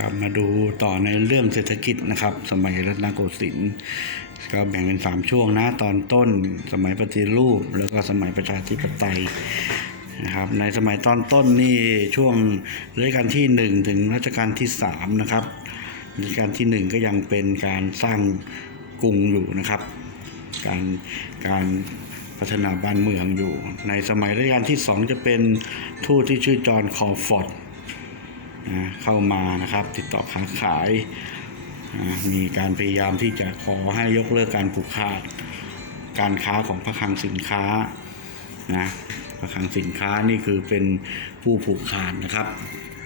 ครับมาดูต่อในเรื่องเศรษฐกิจนะครับ สมัยรัตนโกสินทร์ก็แบ่งเป็นสามช่วงนะตอนต้น สมัยปฏิรูป แล้วก็สมัยประชาธิปไตยนะครับในสมัยตอนต้นนี่ช่วงรัชกาลที่หนึ่งถึงรัชกาลที่สามนะครับรัชกาลที่หนึ่งก็ยังเป็นการสร้างกรุงอยู่นะครับ การการพัฒนาบ้านเมืองอยู่ ในสมัยรัชกาลที่สองจะเป็นทูตที่ชื่อจอห์นคอฟอร์ด เข้ามานะครับ ติดต่อค้าขาย มีการพยายามที่จะขอให้ยกเลิกการผูกขาด การค้าของพระคลังสินค้านะพระคลังสินค้านี่คือเป็นผู้ผูกขาดนะครับ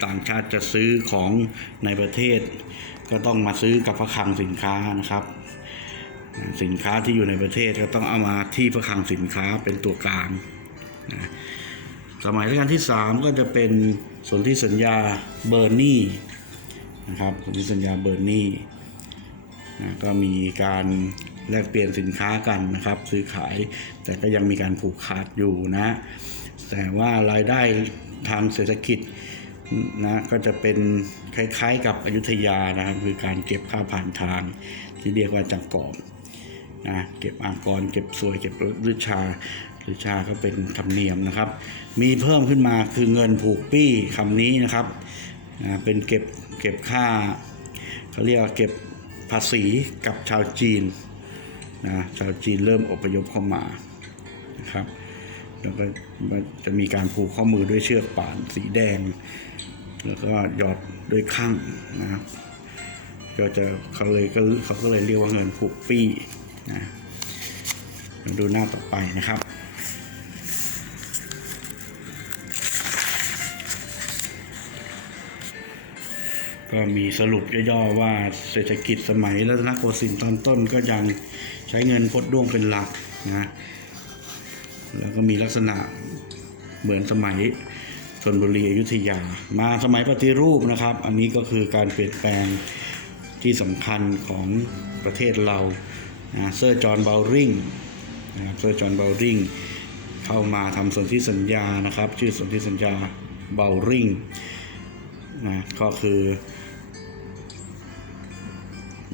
ต่างชาติจะซื้อของในประเทศ ก็ต้องมาซื้อกับพระคลังสินค้านะครับสินค้าที่อยู่ในประเทศก็ต้องเอามาที่พระคลังสินค้าเป็นตัวกลางนะสมัยรัชกาลที่ 3 ก็จะเป็น สนธิสัญญาเบอร์นี่นะครับสนธิสัญญาเบอร์นี่นะก็มีการแลกเปลี่ยนสินค้ากันนะครับ ซื้อขายแต่ก็ยังมีการผูกขาดอยู่นะแต่ว่ารายได้ทางเศรษฐกิจนะก็จะเป็นคล้ายๆกับอยุธยานะครับคือการเก็บค่าผ่านทางที่เรียกว่าจักกอบนะเก็บอากร เก็บสวยเก็บฤชา ฤชาก็เป็นธรรมเนียมนะครับ มีเพิ่มขึ้นมาคือเงินผูกปี้คำนี้นะครับเป็นเก็บเก็บค่าเขาเรียกเก็บภาษีกับชาวจีนนะชาวจีนเริ่มอพยพเข้ามานะครับแล้วก็จะมีการผูกข้อมือด้วยเชือกป่านสีแดง แล้วก็หยอดด้วยข้างนะครับก็จะเขาเลยก็เขาก็เลยเรียกว่าเงินผูกปี้นะมาดูหน้าต่อไปนะครับ ก็มีสรุปย่อๆว่าเศรษฐกิจสมัยรัตนโกสินทร์ตอนต้นก็ยังใช้เงินพดด้วงเป็นหลักนะแล้วก็มีลักษณะเหมือนสมัยธนบุรีอยุธยา มาสมัยปฏิรูปนะครับ อันนี้ก็คือการเปลี่ยนแปลงที่สำคัญของประเทศเรานะเซอร์จอห์นเบลริงนะเซอร์จอห์นเบลริงเข้ามาทำสนธิสัญญานะครับ ชื่อสนธิสัญญาเบลริง นะก็คือ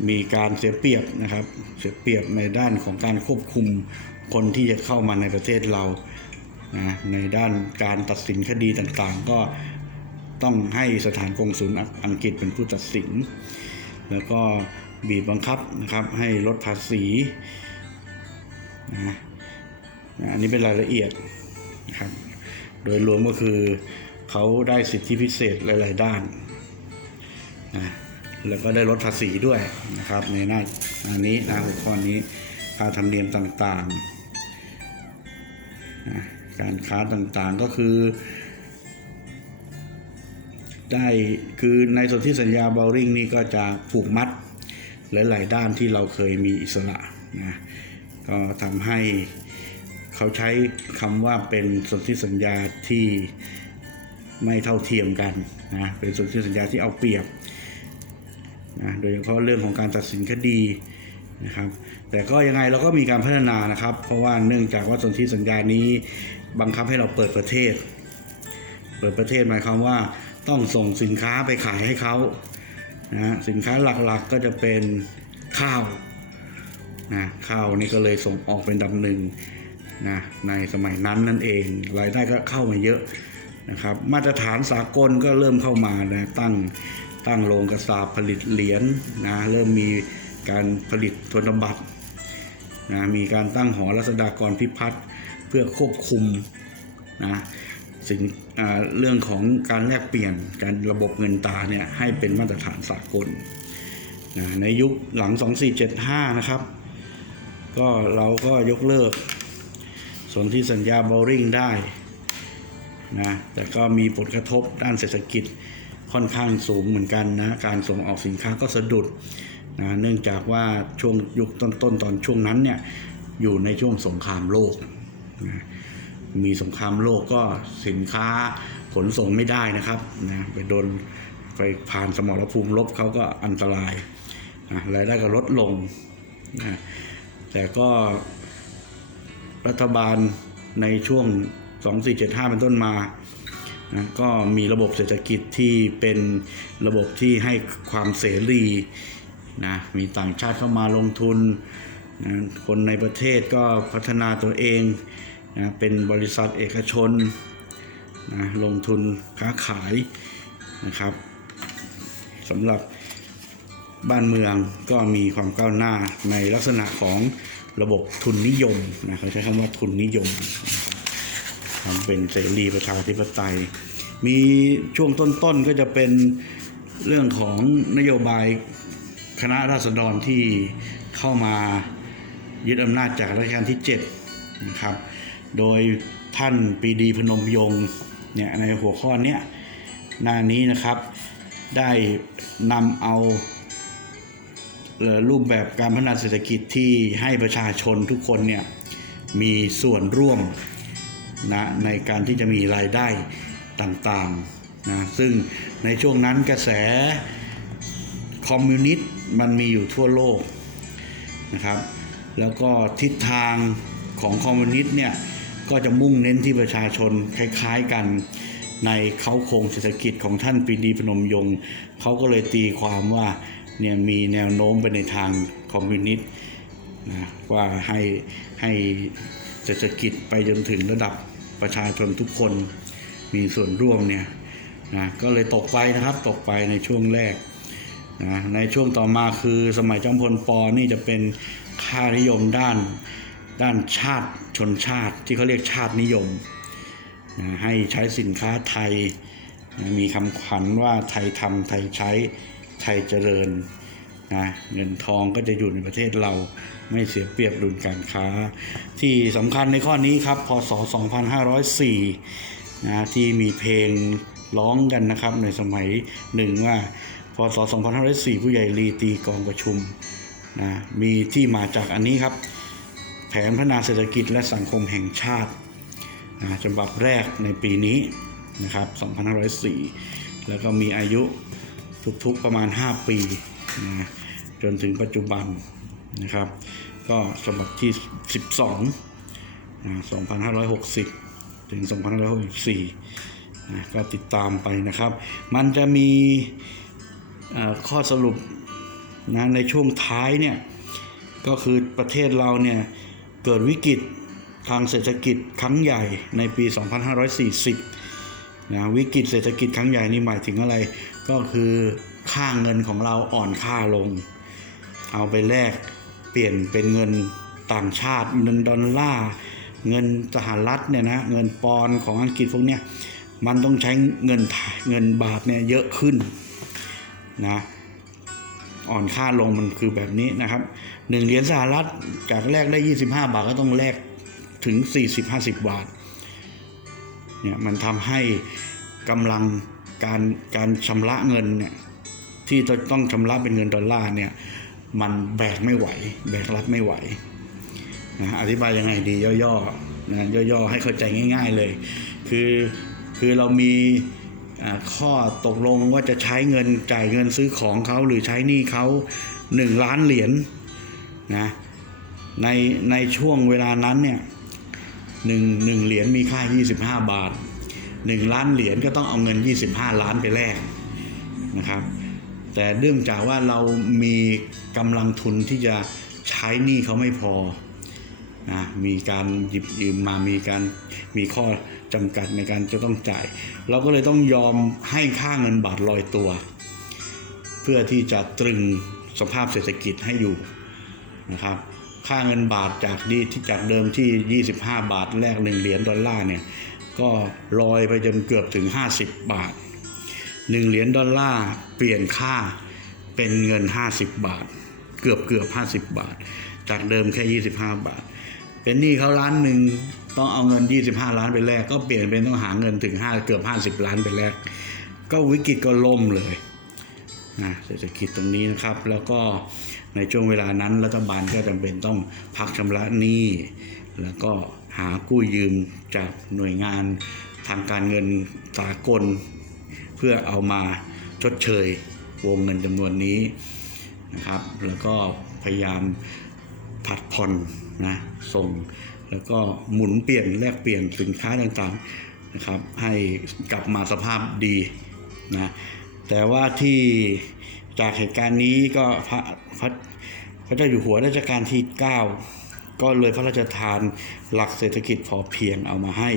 มีการเสียเปรียบนะครับ เสียเปรียบในด้านของการควบคุมคนที่จะเข้ามาในประเทศเรานะในด้านการตัดสินคดีต่างๆ ก็ต้องให้สถานกงสุลอังกฤษเป็นผู้ตัดสิน แล้วก็บีบบังคับนะครับ ให้ลดภาษีนะนะอันนี้เป็นรายละเอียดนะครับ โดยรวมก็คือ เขาได้สิทธิพิเศษหลาย ๆ ด้านนะแล้วก็ได้ลดภาษีด้วยนะครับ ในหน้าอันนี้นะหัวข้อนี้ค่าธรรมเนียมต่างๆนะการค้าต่างๆก็คือได้คือในส่วนที่สัญญาเบลริงนี่ก็จะผูกมัดหลาย ๆ ด้านที่เราเคยมีอิสระนะก็ทำให้เขาใช้คำว่าเป็นสนธิสัญญาที่ ไม่เท่าเทียมกันนะเป็นสนธิสัญญาที่เอาเปรียบนะโดยเฉพาะเรื่องของการตัดสินคดีนะครับแต่ก็ยังไงเราก็มีการพัฒนานะครับ เพราะว่าเนื่องจากว่าสนธิสัญญานี้บังคับให้เราเปิดประเทศ เปิดประเทศหมายความว่าต้องส่งสินค้าไปขายให้เขานะสินค้าหลักๆก็จะเป็นข้าวนะข้าวนี่ก็เลยส่งออกเป็นอันดับหนึ่งนะในสมัยนั้นนั่นเองรายได้ก็เข้ามาเยอะ นะครับ มาตรฐานสากลก็เริ่มเข้ามานะตั้งตั้งโรงกระสาบผลิตเหรียญนะเริ่มมีการผลิตธนบัตรนะมีการตั้งหอรัศดากรพิพัฒน์เพื่อควบคุมนะสิ่งเรื่องของการแลกเปลี่ยนการระบบเงินตาเนี่ยให้เป็นมาตรฐานสากลนะในยุคหลัง 2475 นะครับ ก็เราก็ยกเลิกส่วนที่สัญญาบอริงได้ นะแต่ก็มีผลกระทบด้านเศรษฐกิจค่อนข้างสูงเหมือนกันนะการส่งออกสินค้าก็สะดุดนะเนื่องจากว่าช่วงยุคต้นๆตตอนช่วงนั้นเนี่ยอยู่ในช่วงสงครามโลกนะมีสงครามโลกก็สินค้าขนส่งไม่ได้นะครับนะไปโดนไปผ่านสมรภูมิรบเขาก็อันตรายนะรายได้ก็ลดลงนะแต่ก็รัฐบาลในช่วง 2475 เป็นต้นมานะก็มีระบบเศรษฐกิจที่เป็นระบบที่ให้ความเสรีนะมีต่างชาติเข้ามาลงทุนนะคนในประเทศก็พัฒนาตัวเองนะเป็นบริษัทเอกชนนะลงทุนค้าขายนะครับสำหรับบ้านเมืองก็มีความก้าวหน้าในลักษณะของระบบทุนนิยมนะเขาใช้คำว่าทุนนิยม ทำเป็นเสรีประชาธิปไตย มีช่วงต้นๆก็จะเป็นเรื่องของนโยบายคณะราษฎรที่เข้ามายึดอำนาจจากรัชกาลที่7นะครับ โดยท่านปรีดีพนมยงค์เนี่ยในหัวข้อเนี้ยหน้านี้นะครับได้นำเอารูปแบบการพัฒนาเศรษฐกิจที่ให้ประชาชนทุกคนเนี่ยมีส่วนร่วม นะในการที่จะมีรายได้ต่างๆนะซึ่งในช่วงนั้นกระแสคอมมิวนิสต์มันมีอยู่ทั่วโลกนะครับ แล้วก็ทิศทางของคอมมิวนิสต์เนี่ยก็จะมุ่งเน้นที่ประชาชนคล้ายๆกันในเขาโครงเศรษฐกิจของท่านปรีดีพนมยงค์เขาก็เลยตีความว่าเนี่ยมีแนวโน้มไปในทางคอมมิวนิสต์นะว่าให้ให้เศรษฐกิจไปจนถึงระดับ ประชาชนทุกคนมีส่วนร่วมเนี่ยนะก็เลยตกไปนะครับตกไปในช่วงแรกนะในช่วงต่อมาคือสมัยจอมพลปนี่จะเป็นค่านิยมด้านด้านชาติชนชาติที่เขาเรียกชาตินิยมนะให้ใช้สินค้าไทยนะมีคำขวัญว่าไทยทำไทยใช้ไทยเจริญ นะเงินทองก็จะอยู่ในประเทศเราไม่เสียเปรียบดุลการค้า ที่สำคัญในข้อนี้ครับพศ 2504นะที่มีเพลงร้องกันนะครับในสมัยหนึ่งว่าพศ 2504 ผู้ใหญ่ลีตีกองประชุมนะมีที่มาจากอันนี้ครับ แผนพัฒนาเศรษฐกิจและสังคมแห่งชาตินะฉบับแรกในปีนี้นะครับ 2504 แล้วก็มีอายุทุกๆประมาณ 5 ปี นะจนถึงปัจจุบันนะครับ ก็ฉบับที่ 12นะ2560 ถึง 2564นะก็ติดตามไปนะครับ มันจะมีข้อสรุปนะในช่วงท้ายเนี่ย ก็คือประเทศเราเนี่ย เกิดวิกฤตทางเศรษฐกิจครั้งใหญ่ในปี 2540นะวิกฤตเศรษฐกิจครั้งใหญ่นี่หมายถึงอะไรก็คือ ค่าเงินของเราอ่อนค่าลง เอาไปแลกเปลี่ยนเป็นเงินต่างชาติเงินดอลลาร์เงินสหรัฐเนี่ยนะเงินปอนของอังกฤษพวกเนี้ยมันต้องใช้เงินไทยเงินบาทเนี่ยเยอะขึ้นนะอ่อนค่าลงมันคือแบบนี้นะครับหนึ่งเหรียญสหรัฐจากแลกได้ 25 บาทก็ต้องแลกถึง 40-50 บาทเนี่ยมันทำให้กำลังการการชำระเงินเนี่ย ที่จะต้องชำระเป็นเงินดอลลาร์เนี่ยมันแบกไม่ไหว แบกรับไม่ไหวนะอธิบายยังไงดีย่อๆนะย่อๆ ให้เข้าใจง่าย ๆเลย คือคือเรามีข้อตกลงว่าจะใช้เงินจ่ายเงินซื้อของเขาหรือใช้หนี้เขาหนึ่งล้านเหรียญนะในในช่วงเวลานั้นเนี่ยหนึ่งหนึ่งเหรียญมีค่า 25 บาท 1 ล้านเหรียญก็ต้องเอาเงิน 25 ล้านไปแลกนะครับ แต่เนื่องจากว่าเรามีกำลังทุนที่จะใช้หนี้เขาไม่พอนะมีการหยิบยืมมามีการมีข้อจำกัดในการจะต้องจ่าย เราก็เลยต้องยอมให้ค่าเงินบาทลอยตัว เพื่อที่จะตรึงสภาพเศรษฐกิจให้อยู่นะครับค่าเงินบาทจากดีที่จากเดิมที่ 25 บาทแลก1เหรียญดอลลาร์เนี่ยก็ลอยไปจนเกือบถึง 50 บาท 1เหรียญดอลลาร์เปลี่ยนค่าเป็นเงิน 50 บาท เกือบเกือบ 50 บาท จากเดิมแค่ 25 บาท เป็นหนี้เขาล้านหนึ่งต้องเอาเงิน 25 ล้านไปแลกก็เปลี่ยนเป็นต้องหาเงินถึง 5 เกือบ 50 ล้านไปแลกก็วิกฤตก็ล่มเลยนะเศรษฐกิจตรงนี้นะครับ แล้วก็ในช่วงเวลานั้นรัฐบาลก็จำเป็นต้องพักชำระหนี้ แล้วก็หากู้ยืมจากหน่วยงานทางการเงินสากล เพื่อเอามาชดเชยวงเงินจำนวนนี้นะครับ แล้วก็พยายามผัดผ่อนนะส่ง แล้วก็หมุนเปลี่ยนแลกเปลี่ยนสินค้าต่างๆนะครับให้กลับมาสภาพดีนะแต่ว่าที่จากเหตุการณ์นี้ก็พระพระพระเจ้าอยู่หัวรัชกาลที่ 9 ก็เลยพระราชทานหลักเศรษฐกิจพอเพียงเอามาให้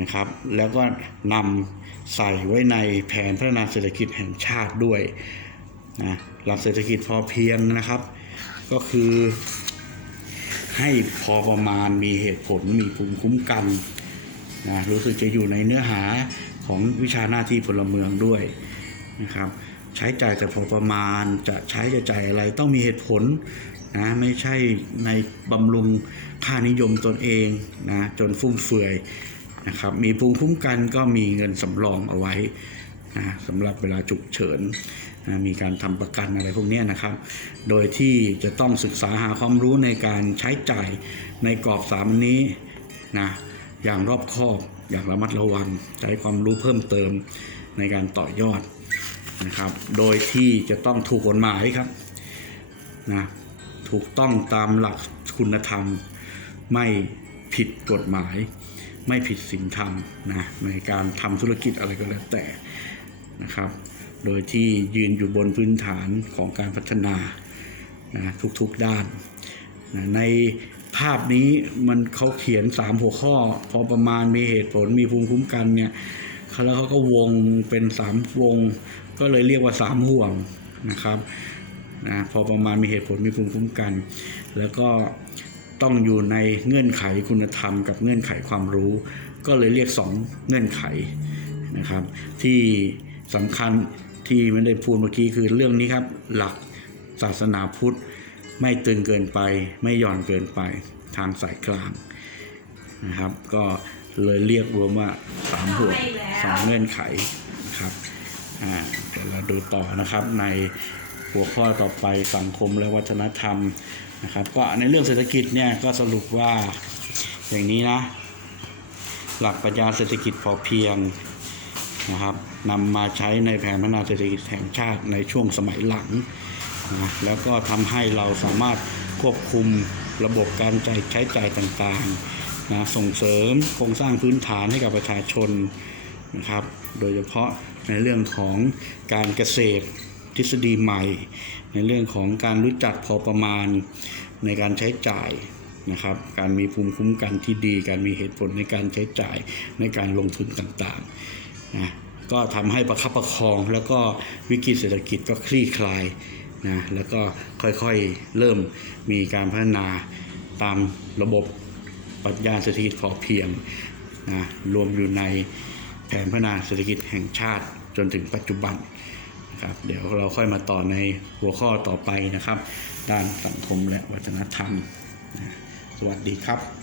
นะครับ แล้วก็นำ ใส่ไว้ในแผนพัฒนาเศรษฐกิจแห่งชาติด้วยนะหลักเศรษฐกิจพอเพียงนะครับ ก็คือให้พอประมาณมีเหตุผลมีภูมิคุ้มกันนะรู้สึกจะอยู่ในเนื้อหาของวิชาหน้าที่พลเมืองด้วยนะครับ ใช้จ่ายแต่พอประมาณจะใช้จะจ่ายอะไรต้องมีเหตุผลนะไม่ใช่ในบำรุงค่านิยมตนเองนะจนฟุ่มเฟือย นะครับมีภูมิคุ้มกันก็มีเงินสำรองเอาไว้นะสำหรับเวลาฉุกเฉินนะมีการทำประกันอะไรพวกนี้นะครับ โดยที่จะต้องศึกษาหาความรู้ในการใช้จ่ายในกรอบสามนี้นะอย่างรอบคอบอย่างระมัดระวังใช้ความรู้เพิ่มเติมในการต่อยอดนะครับ โดยที่จะต้องถูกกฎหมายครับนะถูกต้องตามหลักคุณธรรม ไม่ผิดกฎหมาย ไม่ผิดศีลธรรมนะในการทำธุรกิจอะไรก็แล้วแต่นะครับ โดยที่ยืนอยู่บนพื้นฐานของการพัฒนานะทุกๆด้านนะในภาพนี้มันเขาเขียน 3 หัวข้อ พอประมาณมีเหตุผลมีภูมิคุ้มกันเนี่ยแล้วเขาก็วงเป็นสามวง ก็เลยเรียกว่าสามห่วงนะครับนะพอประมาณมีเหตุผลมีภูมิคุ้มกัน แล้วก็ ต้องอยู่ในเงื่อนไขคุณธรรมกับเงื่อนไขความรู้ ก็เลยเรียกสองเงื่อนไขนะครับ ที่สำคัญที่ไม่ได้พูดเมื่อกี้คือเรื่องนี้ครับ หลักศาสนาพุทธไม่ตึงเกินไปไม่หย่อนเกินไปทางสายกลางนะครับ ก็เลยเรียกรวมว่าสามห่วงสามเงื่อนไขนะครับอ่าเดี๋ยวเราดูต่อนะครับในหัวข้อต่อไปสังคมและวัฒนธรรม นะครับก็ในเรื่องเศรษฐกิจเนี่ยก็สรุปว่าอย่างนี้นะ หลักปรัชญาเศรษฐกิจพอเพียงนะครับนำมาใช้ในแผนพัฒนาเศรษฐกิจแห่งชาติในช่วงสมัยหลังนะแล้วก็ทำให้เราสามารถควบคุมระบบการจ่ายใช้จ่ายต่างๆนะส่งเสริมโครงสร้างพื้นฐานให้กับประชาชนนะครับ โดยเฉพาะในเรื่องของการเกษตร ฤษฎีใหม่ ในเรื่องของการรู้จักพอประมาณในการใช้จ่ายนะครับ การมีภูมิคุ้มกันที่ดี การมีเหตุผลในการใช้จ่ายในการลงทุนต่างๆนะก็ทำให้ประคับประคองแล้วก็วิกฤตเศรษฐกิจก็คลี่คลายนะแล้วก็ค่อยๆเริ่มมีการพัฒนาตามระบบปรัชญาเศรษฐกิจพอเพียงนะรวมอยู่ในแผนพัฒนาเศรษฐกิจแห่งชาติจนถึงปัจจุบัน ครับ เดี๋ยวเราค่อยมาต่อในหัวข้อต่อไปนะครับ ด้านสังคมและวัฒนธรรม สวัสดีครับ